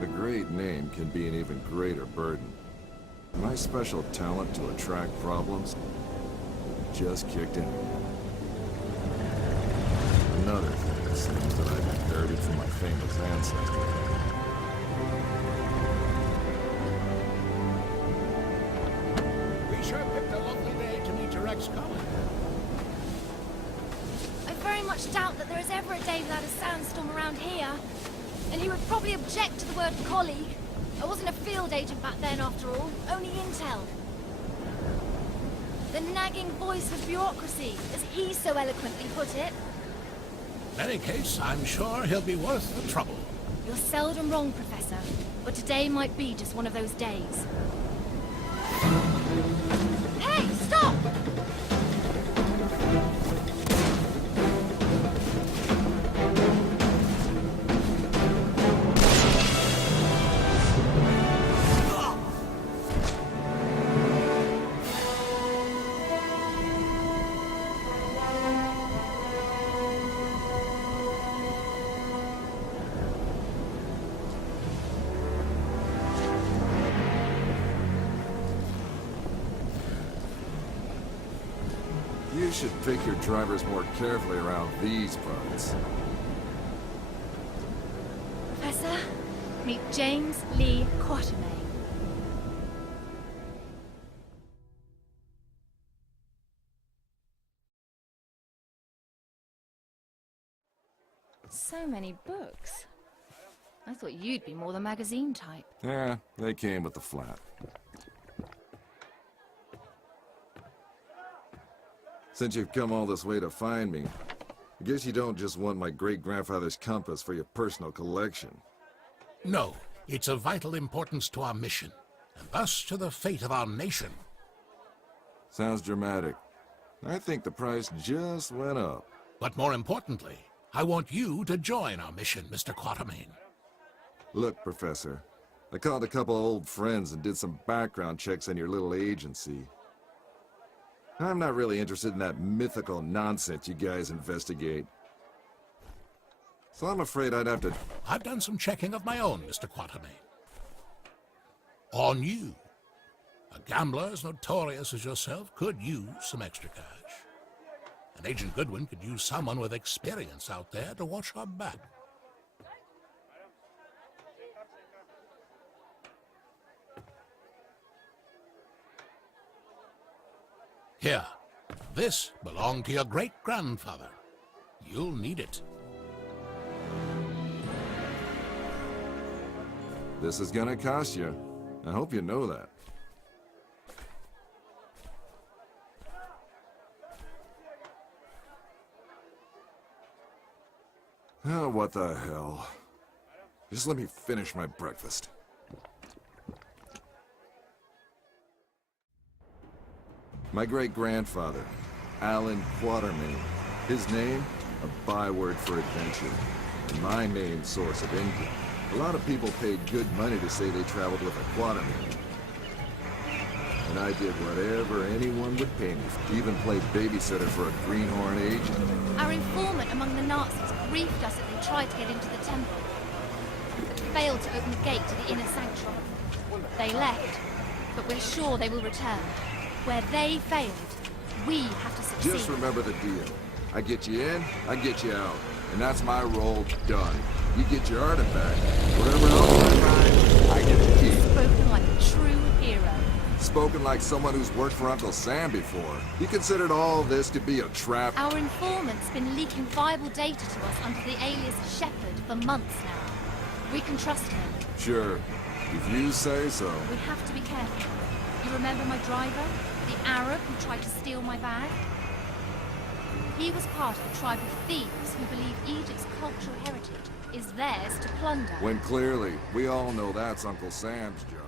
A great name can be an even greater burden. My special talent to attract problems just kicked in again. Another thing it seems that I've inherited from my famous ancestor. We sure picked a lovely day to meet your ex-colleague. I very much doubt that there is ever a day without a sandstorm around here. And he would probably object to the word colleague. I wasn't a field agent back then, after all. Only intel. The nagging voice of bureaucracy, as he so eloquently put it. In any case, I'm sure he'll be worth the trouble. You're seldom wrong, Professor. But today might be just one of those days. Hey, stop! You should pick your drivers more carefully around these parts. Professor, meet James Lee Quatermain. So many books. I thought you'd be more the magazine type. Yeah, they came with the flat. Since you've come all this way to find me, I guess you don't just want my great-grandfather's compass for your personal collection. No, it's of vital importance to our mission, and thus to the fate of our nation. Sounds dramatic. I think the price just went up. But more importantly, I want you to join our mission, Mr. Quatermain. Look, Professor, I called a couple of old friends and did some background checks on your little agency. I'm not really interested in that mythical nonsense you guys investigate. So I'm afraid I'd have to... I've done some checking of my own, Mr. Quatermain. On you. A gambler as notorious as yourself could use some extra cash. And Agent Goodwin could use someone with experience out there to watch our back. Here, this belonged to your great-grandfather. You'll need it. This is gonna cost you. I hope you know that. Oh, what the hell. Just let me finish my breakfast. My great-grandfather, Alan Quatermain. His name, a byword for adventure, and my main source of income. A lot of people paid good money to say they traveled with a Quatermain. And I did whatever anyone would pay me, even played babysitter for a greenhorn agent. Our informant among the Nazis briefed us that they tried to get into the temple, but failed to open the gate to the inner sanctuary. They left, but we're sure they will return. Where they failed, we have to succeed. Just remember the deal. I get you in, I get you out. And that's my role done. You get your artifact. Whatever else I find, I get to keep. Spoken like a true hero. Spoken like someone who's worked for Uncle Sam before. He considered all this to be a trap. Our informant's been leaking viable data to us under the alias Shepherd for months now. We can trust him. Sure. If you say so. We have to be careful. You remember my driver? The Arab who tried to steal my bag? He was part of a tribe of thieves who believe Egypt's cultural heritage is theirs to plunder. When clearly, we all know that's Uncle Sam's job.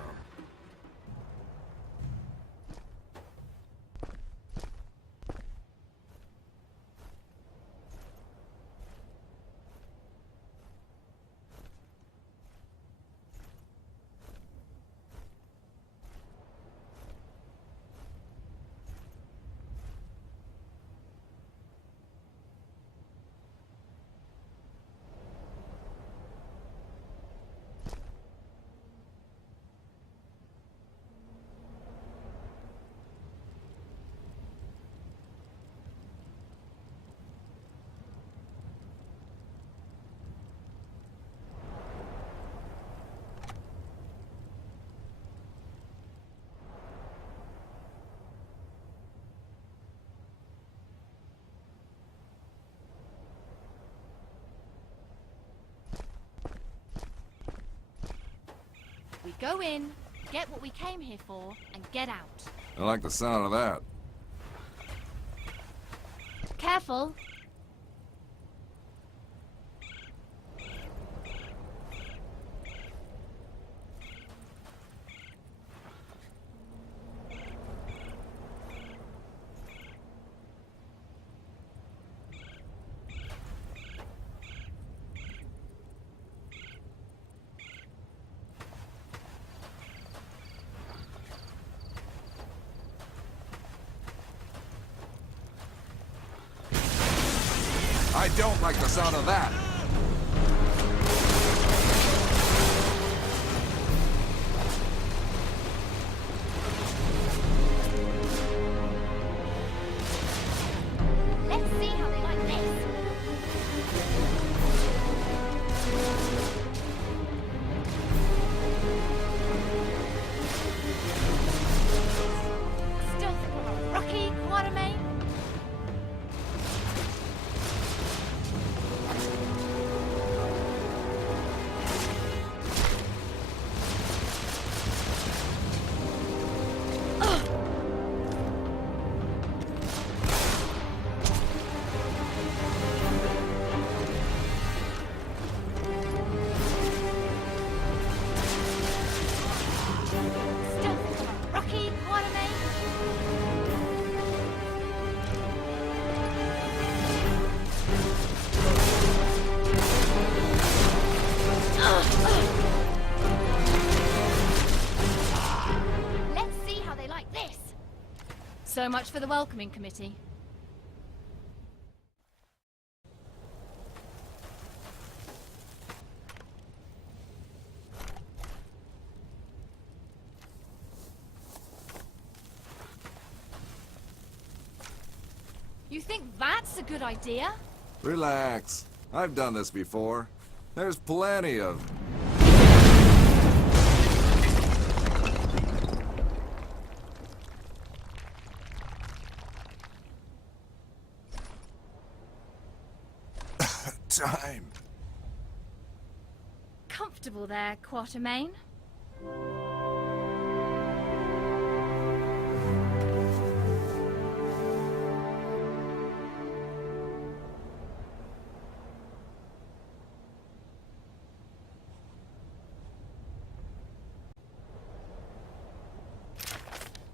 Go in, get what we came here for, and get out. I like the sound of that. Careful! I don't like the sound of that. Let's see how they like this. Still think we're a rocky Quatermain? Still think we're a rocky Quatermain? Let's see how they like this. So much for the welcoming committee. You think that's a good idea? Relax. I've done this before. There's plenty of... time. Comfortable there, Quatermain?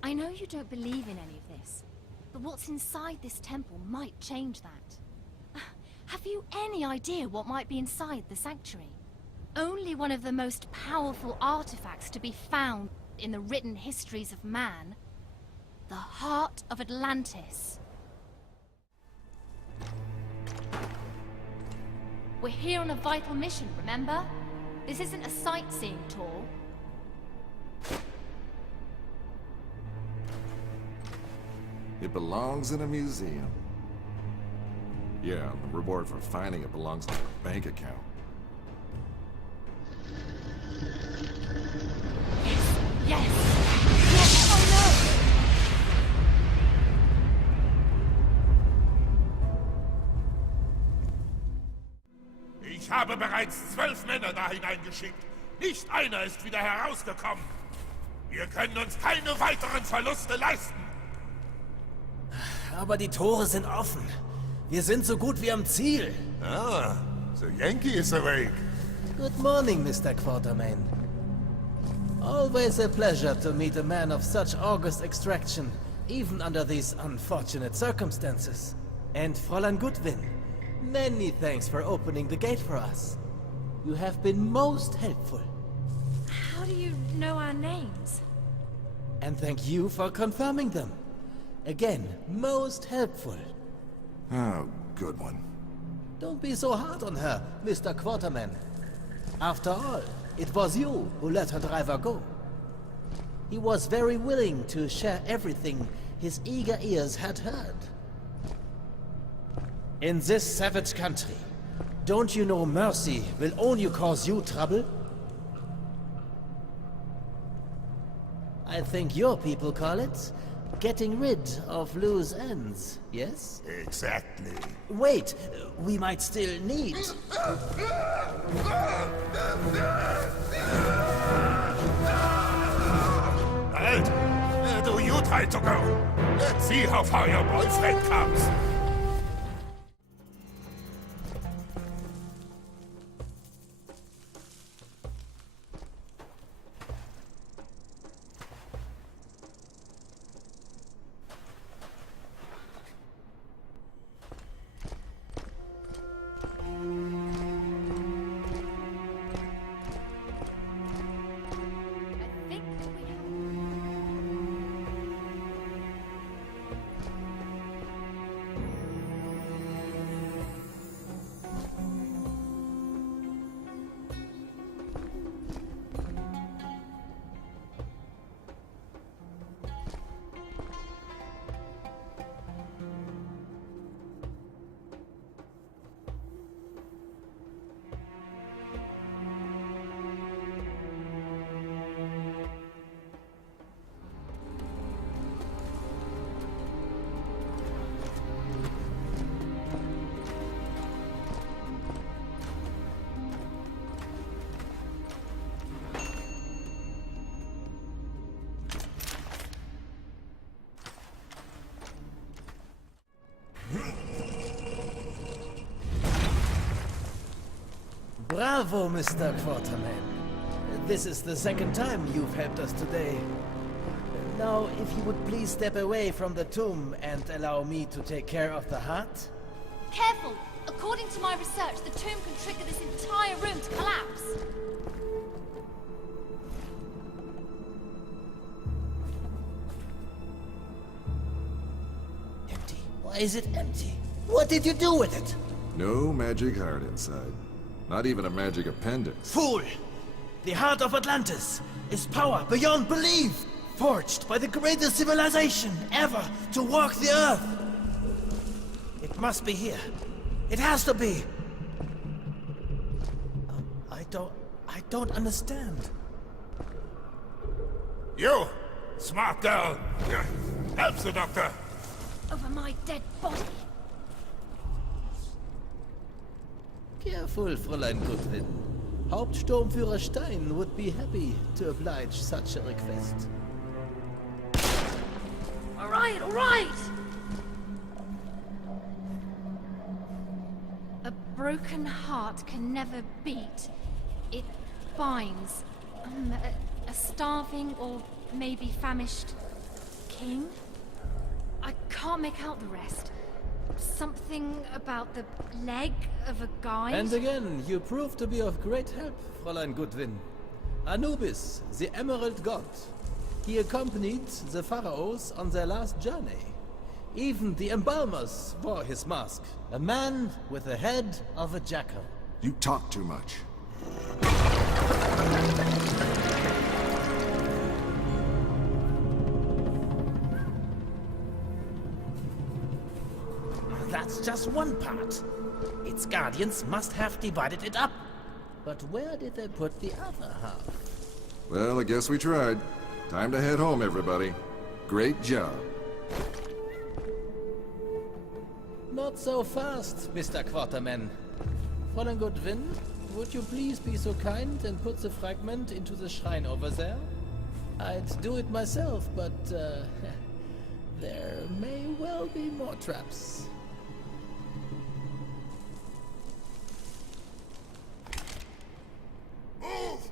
I know you don't believe in any of this, but what's inside this temple might change that. Have you any idea what might be inside the sanctuary? Only one of the most powerful artifacts to be found in the written histories of man. The heart of Atlantis. We're here on a vital mission, remember? This isn't a sightseeing tour. It belongs in a museum. Yeah, the reward for finding it belongs in a bank account. Yes! Yes! Oh no! Ich habe bereits 12 Männer da hineingeschickt. Nicht einer ist wieder herausgekommen. Wir können uns keine weiteren Verluste leisten. Aber die Tore sind offen. Wir sind so gut wie am Ziel. Ah, the Yankee is awake. Good morning, Mr. Quatermain. Always a pleasure to meet a man of such august extraction, even under these unfortunate circumstances. And Fräulein Goodwin, many thanks for opening the gate for us. You have been most helpful. How do you know our names? And thank you for confirming them. Again, most helpful. Oh, good one. Don't be so hard on her, Mr. Quatermain. After all, it was you who let her driver go. He was very willing to share everything his eager ears had heard. In this savage country, don't you know mercy will only cause you trouble? I think your people call it getting rid of loose ends, yes? Exactly. Wait, we might still need... belt. Do you try to go? Let's see how far your boyfriend comes. I think we have... Bravo, Mr. Quarterman. This is the second time you've helped us today. Now, if you would please step away from the tomb and allow me to take care of the heart. Careful! According to my research, the tomb can trigger this entire room to collapse. Empty. Why is it empty? What did you do with it? No magic heart inside. Not even a magic appendix. Fool! The heart of Atlantis is power beyond belief, forged by the greatest civilization ever to walk the earth. It must be here. It has to be. I don't understand. You, smart girl. Help the doctor. Over my dead body. Careful, Fräulein Goodwin. Hauptsturmführer Stein would be happy to oblige such a request. All right! A broken heart can never beat. It binds. A starving or maybe famished king? I can't make out the rest. Something about the leg of a guy. And again, you prove to be of great help, Fräulein Goodwin. Anubis, the Emerald God. He accompanied the pharaohs on their last journey. Even the embalmers wore his mask. A man with the head of a jackal. You talk too much. That's just one part. Its guardians must have divided it up. But where did they put the other half? Well, I guess we tried. Time to head home, everybody. Great job. Not so fast, Mr. Quarterman. Fräulein Goodwin, would you please be so kind and put the fragment into the shrine over there? I'd do it myself, but there may well be more traps. Move!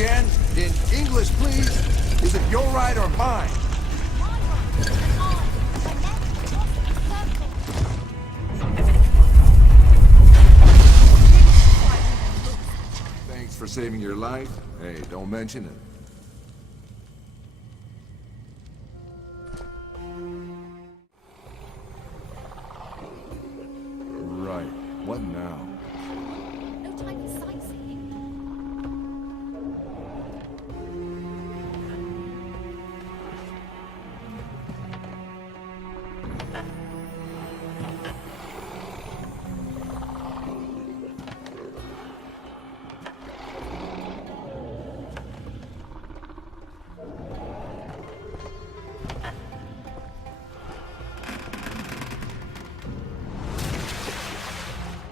again? In English, please? Is it your ride or mine? Thanks for saving your life. Hey, don't mention it. Right. What now? No time for sightseeing.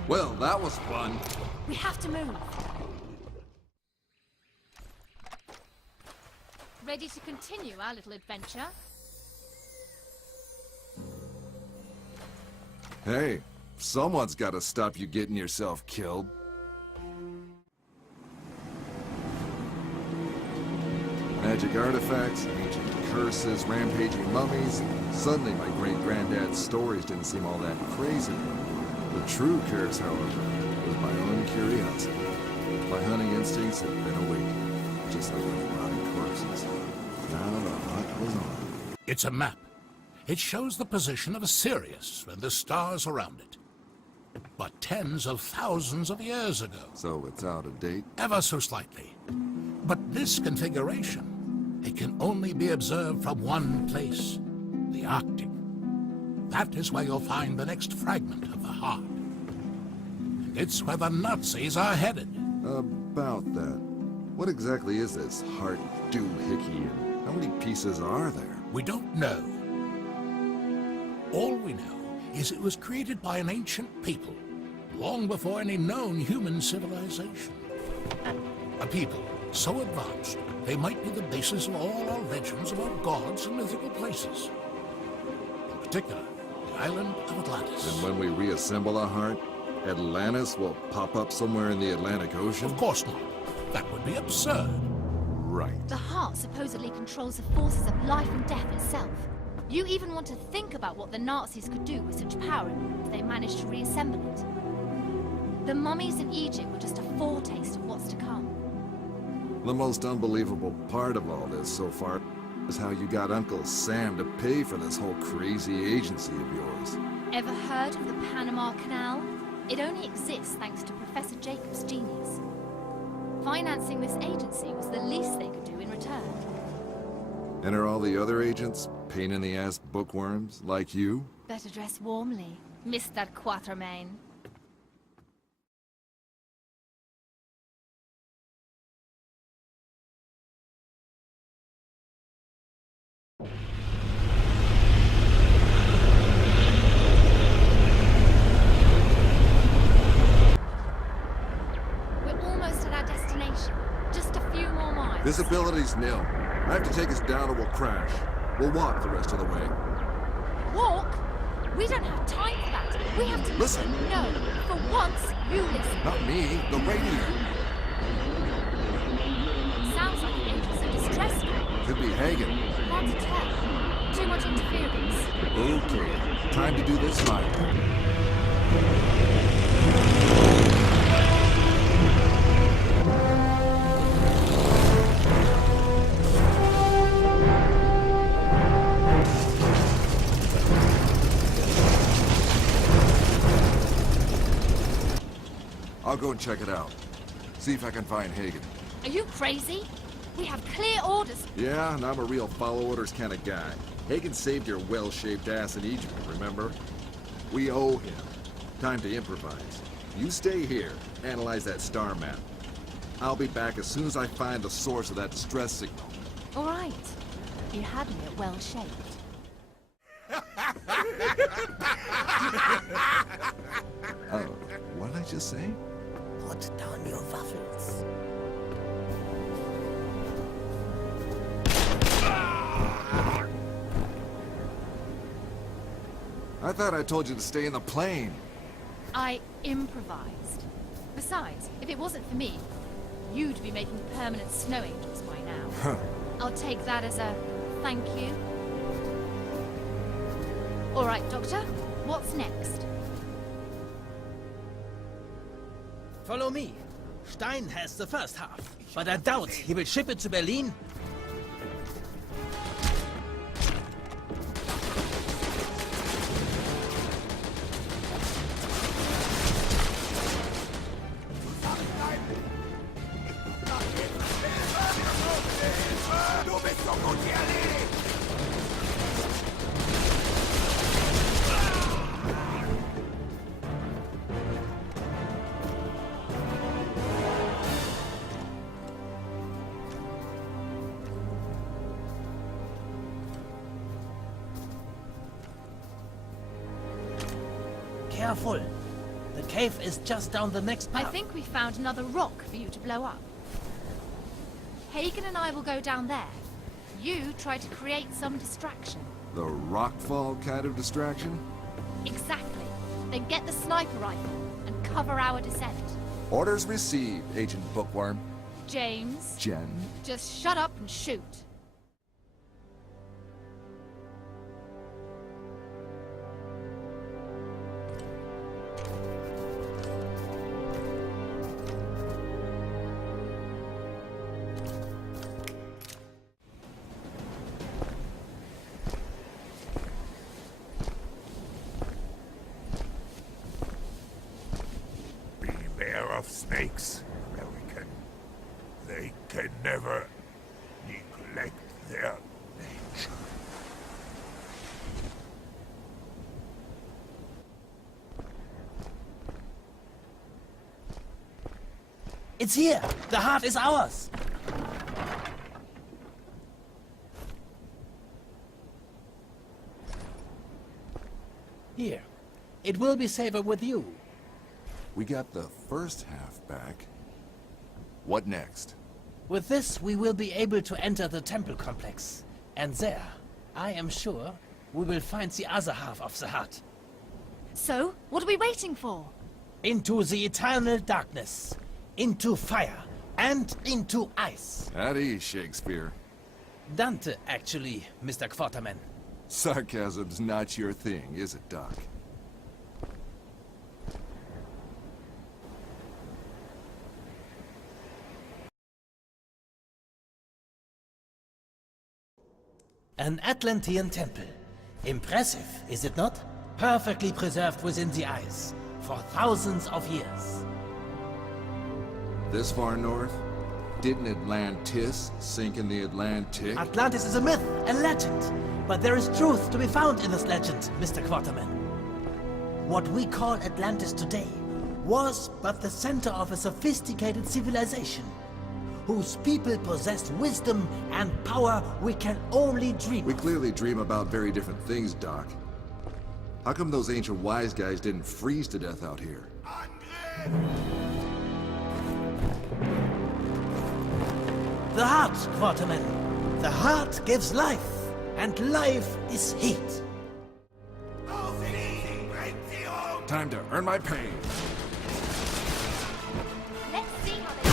Well, that was fun. We have to move. Ready to continue our little adventure? Hey, someone's got to stop you getting yourself killed. Magic artifacts, ancient curses, rampaging mummies. Suddenly my great-granddad's stories didn't seem all that crazy. The true curse, however, was my own curiosity. My hunting instincts had been awakened, just like those rotting corpses. Now the hunt was on. It's a map. It shows the position of Sirius and the stars around it. But tens of thousands of years ago. So it's out of date? Ever so slightly. But this configuration, it can only be observed from one place, the Arctic. That is where you'll find the next fragment of the heart. And it's where the Nazis are headed. About that. What exactly is this heart doohickey, and how many pieces are there? We don't know. All we know is it was created by an ancient people, long before any known human civilization. A people so advanced, they might be the basis of all our legends about gods and mythical places. In particular, the island of Atlantis. And when we reassemble a heart, Atlantis will pop up somewhere in the Atlantic Ocean? Of course not. That would be absurd. Right. The heart supposedly controls the forces of life and death itself. You even want to think about what the Nazis could do with such power if they managed to reassemble it. The mummies in Egypt were just a foretaste of what's to come. The most unbelievable part of all this so far is how you got Uncle Sam to pay for this whole crazy agency of yours. Ever heard of the Panama Canal? It only exists thanks to Professor Jacob's genius. Financing this agency was the least they could do in return. And are all the other agents pain-in-the-ass bookworms like you? Better dress warmly, Mr. Quatermain. We're almost at our destination. Just a few more miles. Visibility's nil. I have to take us down or we'll crash. We'll walk the rest of the way. Walk? We don't have time for that. We have to... Listen. No. For once, you listen. Not me, the radio. Sounds like an agent's a distress call. Could be Hagen. Hard to tell. Too much interference. Okay, time to do this finally. I'll go and check it out. See if I can find Hagen. Are you crazy? We have clear orders. Yeah, and I'm a real follow orders kind of guy. Hagen saved your well-shaped ass in Egypt, remember? We owe him. Time to improvise. You stay here, analyze that star map. I'll be back as soon as I find the source of that distress signal. All right. You had me at well-shaped. What did I just say? Put down your waffles. I thought I told you to stay in the plane. I improvised. Besides, if it wasn't for me, You'd be making permanent snow angels by now. I'll take that as a thank you. All right, Doctor, what's next? Follow me. Stein has the first half, but I doubt he will ship it to Berlin. Du bist so gut wie erledigt! Careful. The cave is just down the next I path. think we found another rock for you to blow up. Hagen and I will go down there. You try to create some distraction. The rockfall kind of distraction? Exactly. Then get the sniper rifle and cover our descent. Orders received, Agent Bookworm. James, Jen. just shut up and shoot. Beware of snakes, American. They can never neglect their nature. It's here! The heart is ours! Here. It will be safer with you. We got the first half back. What next? With this, we will be able to enter the temple complex. And there, I am sure, we will find the other half of the heart. So, what are we waiting for? Into the eternal darkness. Into fire. And into ice. At ease, Shakespeare. Dante, actually, Mr. Quaterman. Sarcasm's not your thing, is it, Doc? An Atlantean temple. Impressive, is it not? Perfectly preserved within the ice. For thousands of years. This far north? Didn't Atlantis sink in the Atlantic? Atlantis is a myth, a legend. But there is truth to be found in this legend, Mr. Quaterman. What we call Atlantis today was but the center of a sophisticated civilization, whose people possessed wisdom and power we can only dream We of. clearly dream about very different things, Doc. How come those ancient wise guys didn't freeze to death out here? The heart, Quaterman. The heart gives life, and life is heat. Time to earn my pay. Let's see how they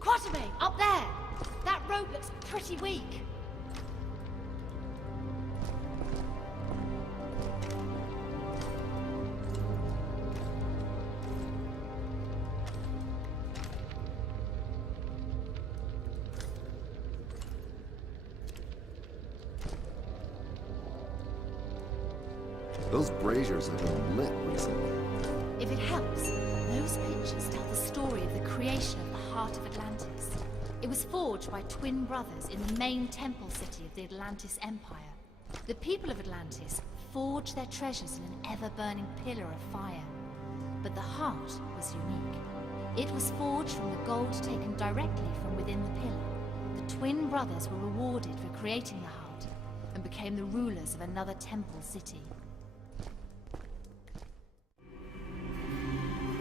Quatermain, up there! That road looks pretty weak. Those braziers have been lit recently. If it helps, those pictures tell the story of the creation of the heart of Atlantis. It was forged by twin brothers in the main temple city of the Atlantis Empire. The people of Atlantis forged their treasures in an ever-burning pillar of fire. But the heart was unique. It was forged from the gold taken directly from within the pillar. The twin brothers were rewarded for creating the heart and became the rulers of another temple city.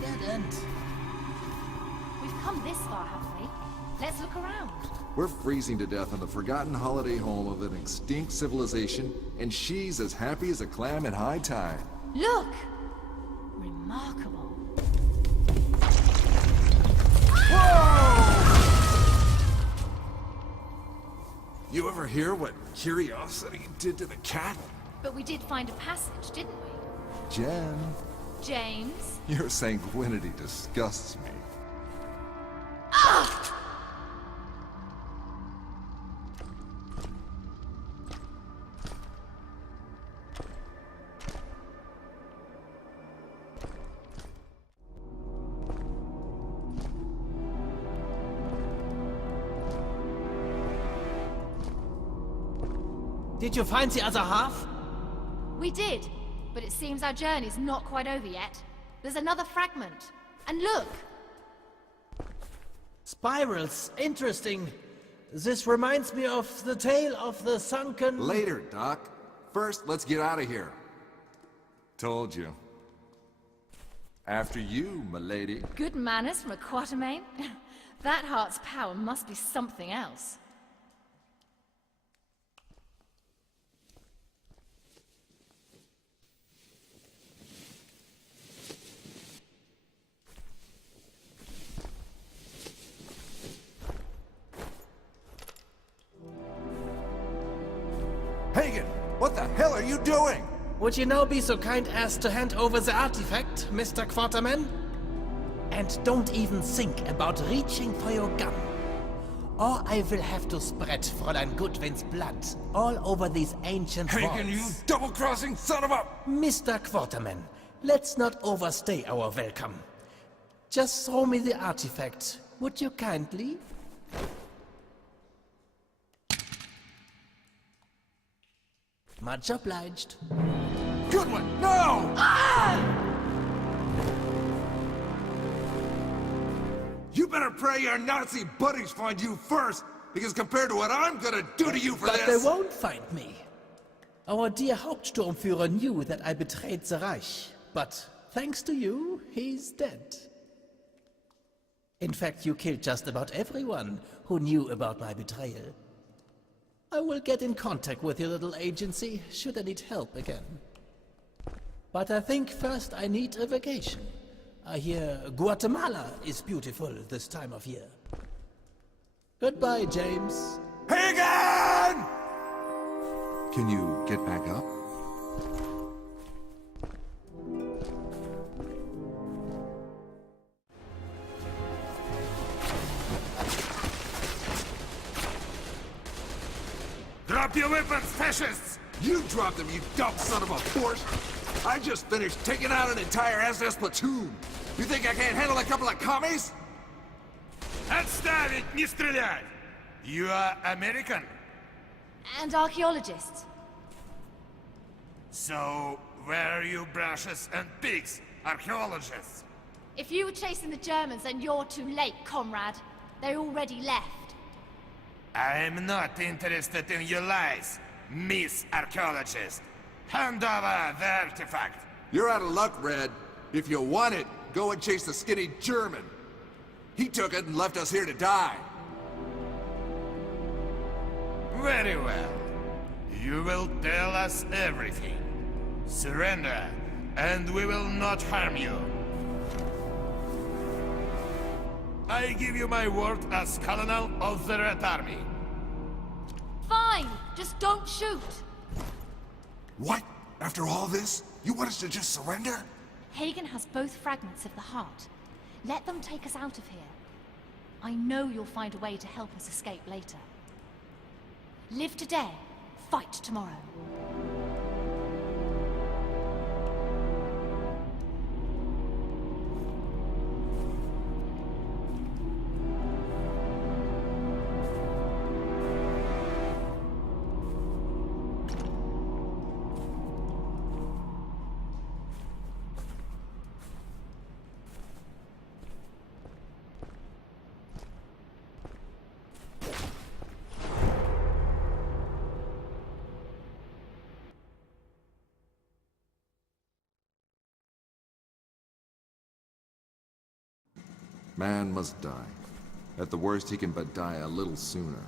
Dead end. We've come this far, haven't we? Let's look around. We're freezing to death in the forgotten holiday home of an extinct civilization, and she's as happy as a clam at high tide. Look! Remarkable. You ever hear what curiosity did to the cat? But we did find a passage, didn't we? Jen, James? your sanguinity disgusts me. Did you find the other half? We did, but it seems our journey's not quite over yet. There's another fragment. And look! Spirals. Interesting. This reminds me of the tale of the sunken... Later, Doc. First, let's get out of here. Told you. After you, m'lady. Good manners from a Quatermain? That heart's power must be something else. Hagen, what the hell are you doing? Would you now be so kind as to hand over the artifact, Mr. Quaterman? And don't even think about reaching for your gun. Or I will have to spread Fräulein Goodwin's blood all over these ancient walls. Hagen, you double-crossing son of a... Mr. Quaterman, let's not overstay our welcome. Just throw me the artifact, would you kindly? Much obliged. Goodwin, no! You better pray your Nazi buddies find you first, because compared to what I'm gonna do to you for But this... they won't find me. Our dear Hauptsturmführer knew that I betrayed the Reich, but thanks to you, he's dead. In fact, you killed just about everyone who knew about my betrayal. I will get in contact with your little agency, should I need help again. But I think first I need a vacation. I hear Guatemala is beautiful this time of year. Goodbye, James. Hagen! Can you get back up? Drop your weapons, fascists! You dropped them, you dumb son of a Porsche! I just finished taking out an entire SS platoon! You think I can't handle a couple of commies? Отставить, не стрелять! You are American? And archaeologists. So, where are you brushes and pigs, archaeologists? If you were chasing the Germans, then you're too late, comrade. They already left. I'm not interested in your lies, Miss Archaeologist. Hand over the artifact. You're out of luck, Red. If you want it, go and chase the skinny German. He took it and left us here to die. Very well. You will tell us everything. Surrender, and we will not harm you. I give you my word as Colonel of the Red Army. Fine, just don't shoot. What? After all this, you want us to just surrender? Hagen has both fragments of the heart. Let them take us out of here. I know you'll find a way to help us escape later. Live today, fight tomorrow. Man must die. At the worst, he can but die a little sooner.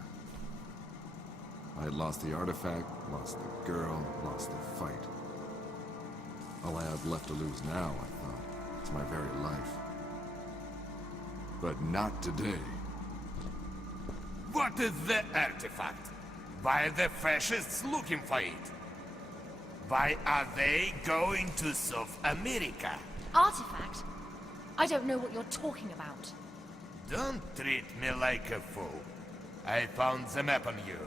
I had lost the artifact, lost the girl, lost the fight. All I have left to lose now, I thought, is my very life. But not today. What is the artifact? Why are the fascists looking for it? Why are they going to South America? Artifact? I don't know what you're talking about. Don't treat me like a fool. I found the map on you.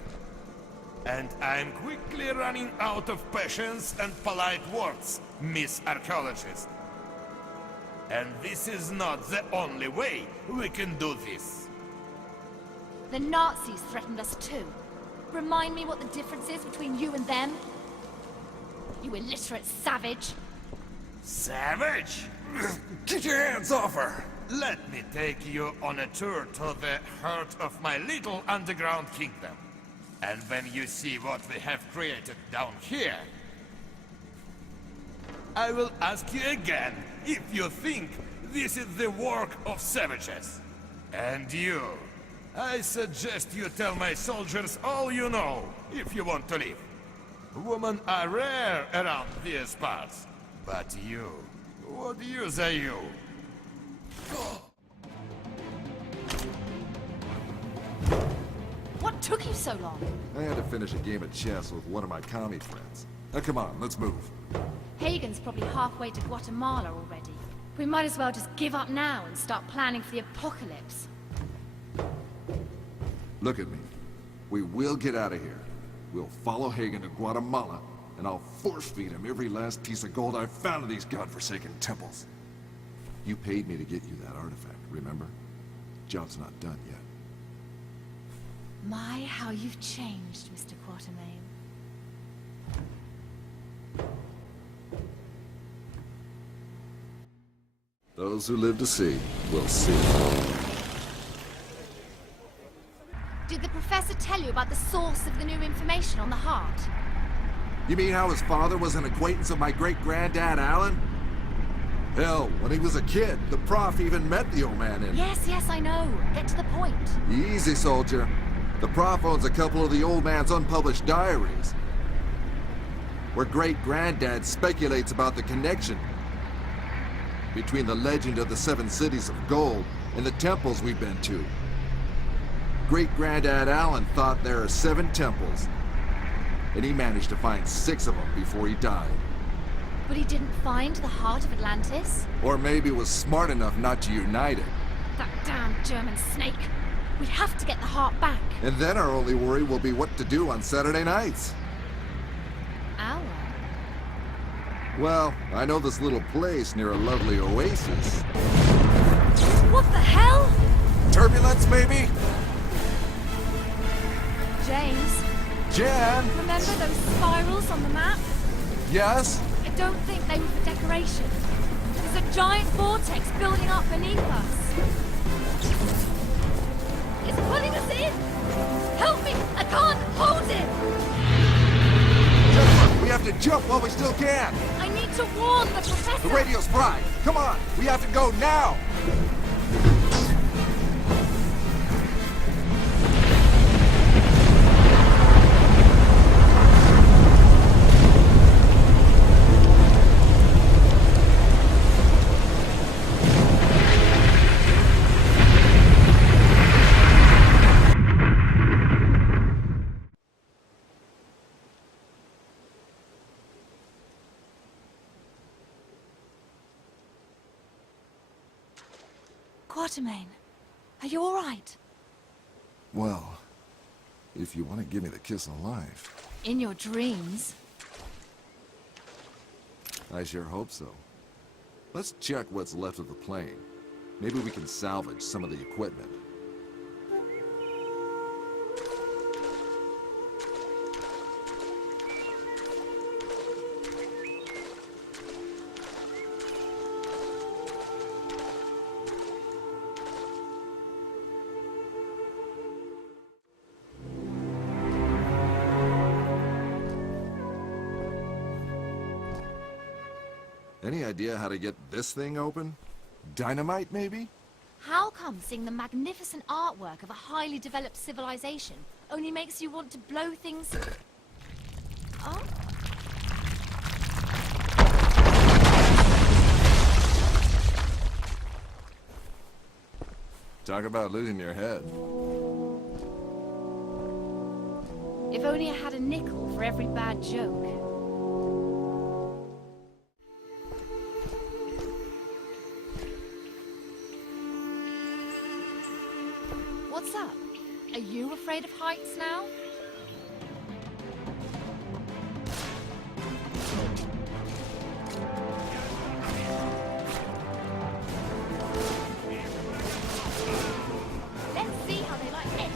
And I'm quickly running out of patience and polite words, Miss Archaeologist. And this is not the only way we can do this. The Nazis threatened us too. Remind me what the difference is between you and them? You illiterate savage. Savage? Get your hands off her! Let me take you on a tour to the heart of my little underground kingdom. And when you see what we have created down here, I will ask you again if you think this is the work of savages. And you, I suggest you tell my soldiers all you know if you want to live. Women are rare around these parts, but you, what use are you? What took you so long? I had to finish a game of chess with one of my commie friends. Now come on, let's move. Hagen's probably halfway to Guatemala already. We might as well just give up now and start planning for the apocalypse. Look at me. We will get out of here. We'll follow Hagen to Guatemala, and I'll force-feed him every last piece of gold I've found in these godforsaken temples. You paid me to get you that artifact, remember? Job's not done yet. My, how you've changed, Mr. Quatermain. Those who live to see will see. Did the professor tell you about the source of the new information on the heart? You mean how his father was an acquaintance of my great-granddad, Alan? Hell, when he was a kid, the prof even met the old man in... Yes, I know. Get to the point. Easy, soldier. The prof owns a couple of the old man's unpublished diaries, where great-granddad speculates about the connection between the legend of the 7 cities of gold and the temples we've been to. Great-granddad Alan thought there are 7 temples, and he managed to find 6 of them before he died. But he didn't find the heart of Atlantis? Or maybe was smart enough not to unite it. That damn German snake. We have to get the heart back. And then our only worry will be what to do on Saturday nights. Our? Well, I know this little place near a lovely oasis. What the hell? Turbulence, maybe? James, Jan? remember those spirals on the map? Yes? I don't think they were for decoration. There's a giant vortex building up beneath us. It's pulling us in! Help me! I can't hold it! Jennifer, we have to jump while we still can! I need to warn the professor! The radio's fried! Come on! We have to go now! Quatermain, are you alright? Well, if you want to give me the kiss of life. In your dreams. I sure hope so. Let's check what's left of the plane. Maybe we can salvage some of the equipment. Any idea how to get this thing open? Dynamite, maybe? How come seeing the magnificent artwork of a highly developed civilization only makes you want to blow things up? Talk about losing your head. If only I had a nickel for every bad joke. What's up? Are you afraid of heights now? Let's see how they like this.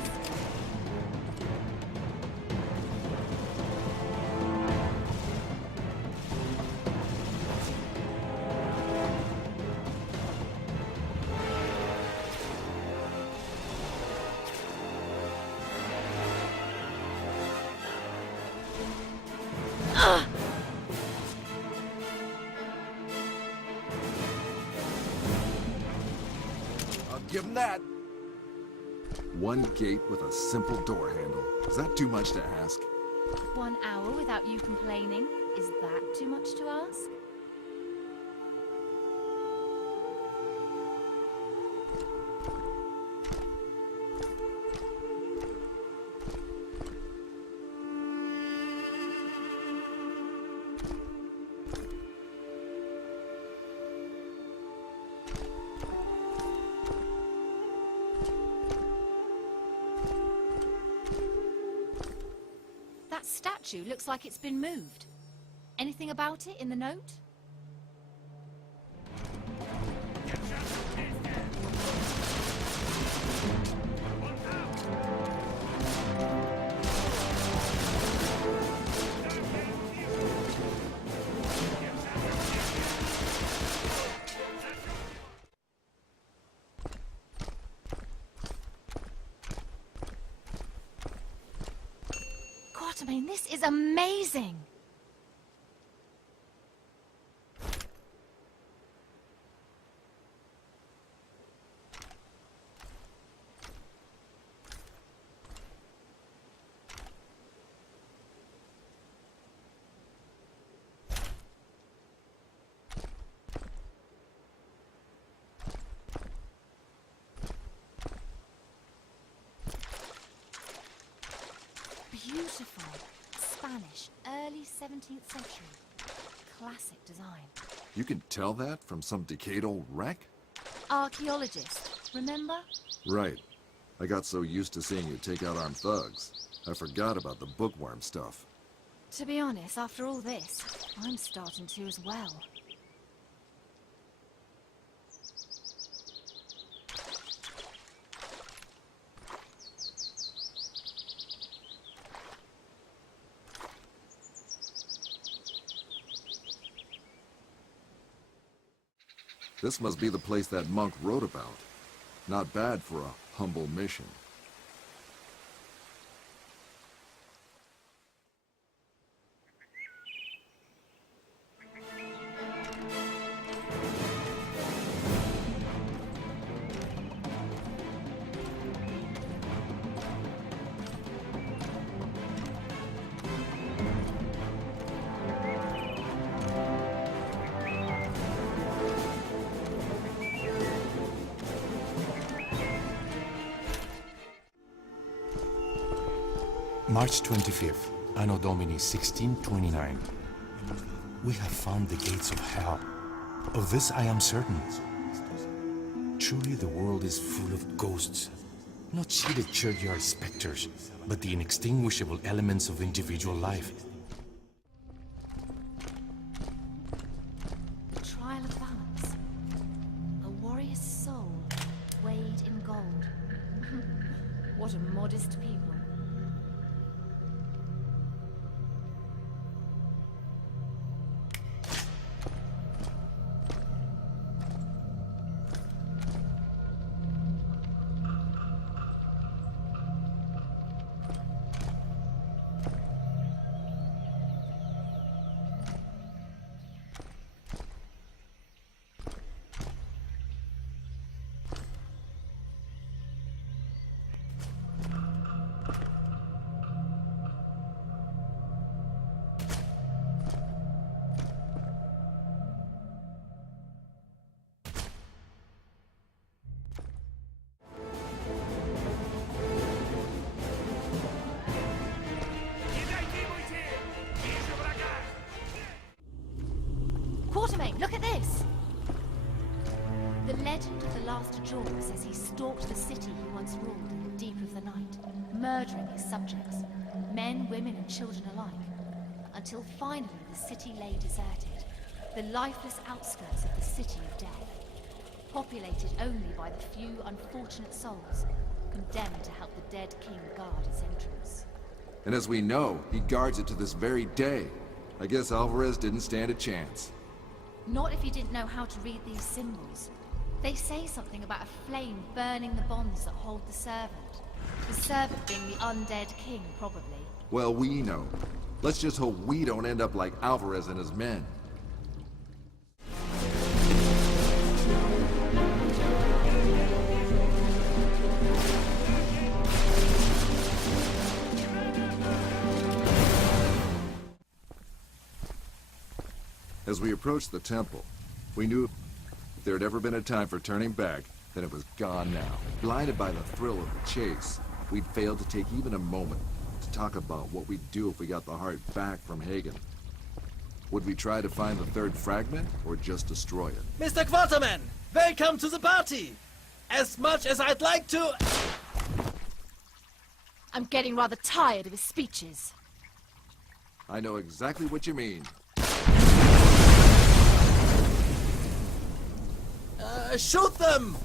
I'll give him that. One gate with a simple door handle. Is that too much to ask? 1 hour without you complaining. Is that too much to ask? That statue looks like it's been moved. Anything about it in the note? Quatermain, this is amazing! Beautiful. Spanish, early 17th century. Classic design. You can tell that from some decayed old wreck? Archaeologist, remember? Right. I got so used to seeing you take out armed thugs, I forgot about the bookworm stuff. To be honest, after all this, I'm starting to as well. This must be the place that monk wrote about. Not bad for a humble mission. March 25th, Anno Domini 1629. We have found the gates of hell. Of this I am certain. Truly the world is full of ghosts. Not sheeted churchyard specters, but the inextinguishable elements of individual life. Trial of balance. A warrior's soul weighed in gold. What a modest people. Master Jaw says he stalked the city he once ruled in the deep of the night, murdering his subjects, men, women, and children alike, until finally the city lay deserted, the lifeless outskirts of the city of death, populated only by the few unfortunate souls condemned to help the dead king guard its entrance. And as we know, he guards it to this very day. I guess Alvarez didn't stand a chance. Not if you didn't know how to read these symbols. They say something about a flame burning the bonds that hold the servant. The servant being the undead king, probably. Well, we know. Let's just hope we don't end up like Alvarez and his men. As we approached the temple, we knew if there had ever been a time for turning back, then it was gone now. Blinded by the thrill of the chase, we'd failed to take even a moment to talk about what we'd do if we got the heart back from Hagen. Would we try to find the third fragment, or just destroy it? Mr. Quarterman, welcome to the party! As much as I'd like to... I'm getting rather tired of his speeches. I know exactly what you mean. Shoot them!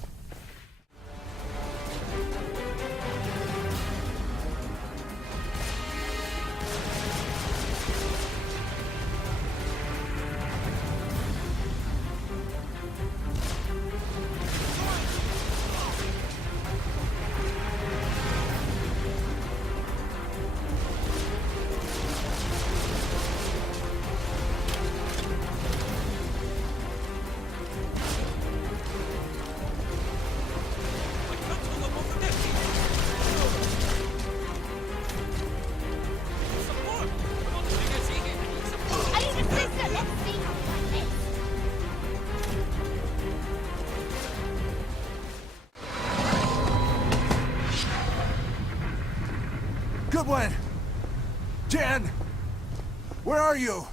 Good one! Jan! Where are you?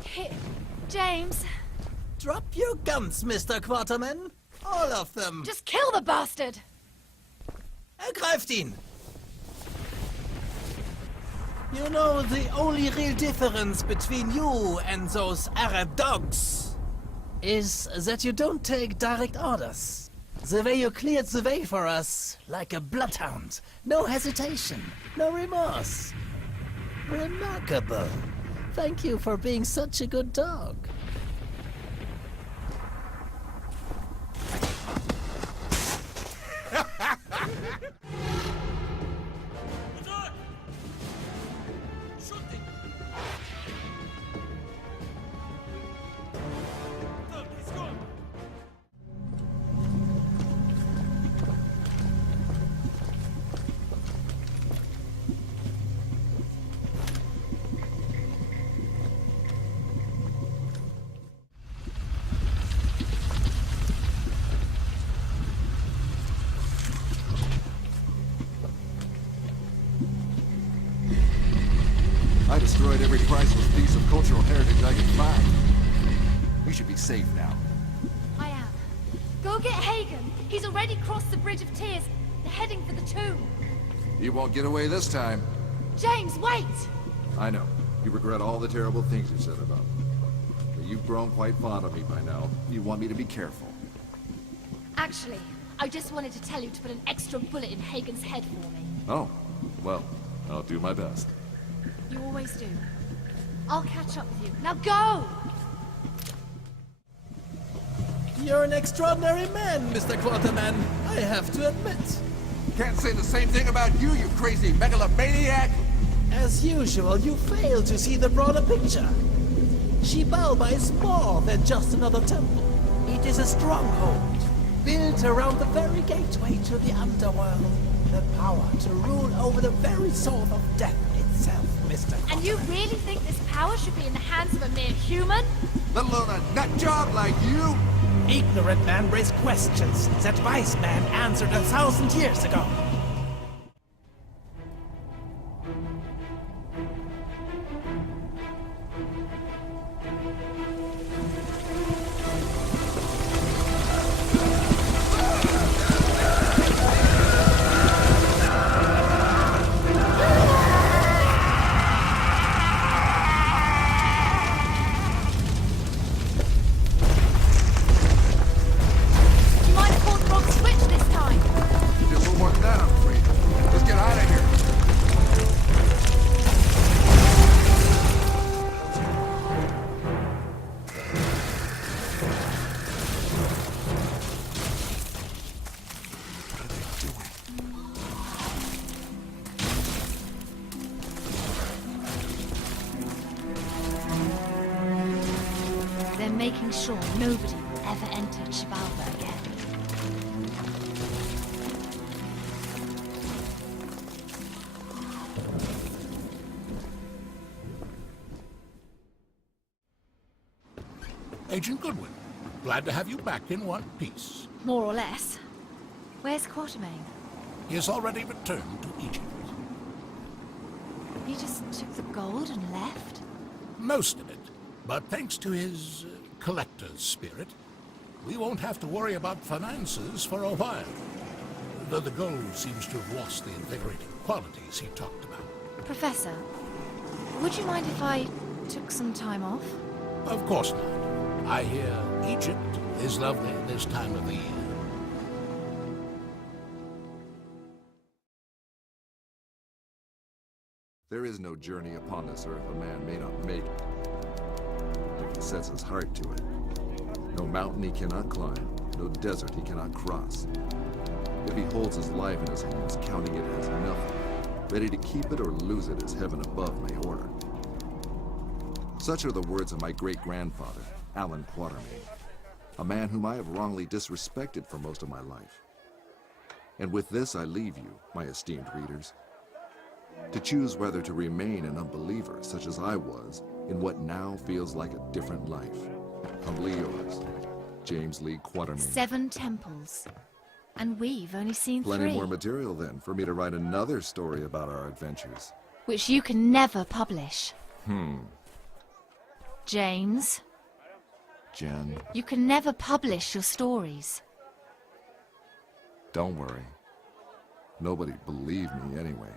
James, Drop your guns, Mr. Quarterman. All of them. just kill the bastard! Ergreift ihn! You know, the only real difference between you and those Arab dogs is that you don't take direct orders. The way you cleared the way for us, like a bloodhound. No hesitation, no remorse. Remarkable. Thank you for being such a good dog. I destroyed every priceless piece of cultural heritage I could find. We should be safe now. I am. Go get Hagen. He's already crossed the Bridge of Tears. They're heading for the tomb. He won't get away this time. James, wait! I know. You regret all the terrible things you said about me. But you've grown quite fond of me by now. You want me to be careful. Actually, I just wanted to tell you to put an extra bullet in Hagen's head for me. Oh, well, I'll do my best. You always do. I'll catch up with you. Now go! You're an extraordinary man, Mr. Quarterman. I have to admit. Can't say the same thing about you, you crazy megalomaniac! As usual, you fail to see the broader picture. Xibalba is more than just another temple. It is a stronghold, built around the very gateway to the underworld. The power to rule over the very soul of death itself, Mr. And you really think this power should be in the hands of a mere human? Let alone a nut job like you! Ignorant man raise questions that wise man answered 1,000 years ago. making sure nobody will ever enter Chivalva again. Agent Goodwin, glad to have you back in one piece. More or less. Where's Quatermain? He has already returned to Egypt. He just took the gold and left? Most of it. But thanks to his collector's spirit, we won't have to worry about finances for a while. Though the gold seems to have lost the invigorating qualities he talked about. Professor, would you mind if I took some time off? Of course not. I hear Egypt is lovely this time of the year. There is no journey upon this earth a man may not make if he sets his heart to it. No mountain he cannot climb, no desert he cannot cross. If he holds his life in his hands, counting it as nothing, ready to keep it or lose it as heaven above may order. Such are the words of my great-grandfather, Alan Quatermain, a man whom I have wrongly disrespected for most of my life. And with this I leave you, my esteemed readers, to choose whether to remain an unbeliever, such as I was, in what now feels like a different life. Humbly yours, James Lee Quatermain. 7 temples. And we've only seen 3. Plenty more material, then, for me to write another story about our adventures. Which you can never publish. James, Jen, you can never publish your stories. don't worry. Nobody believed me anyway.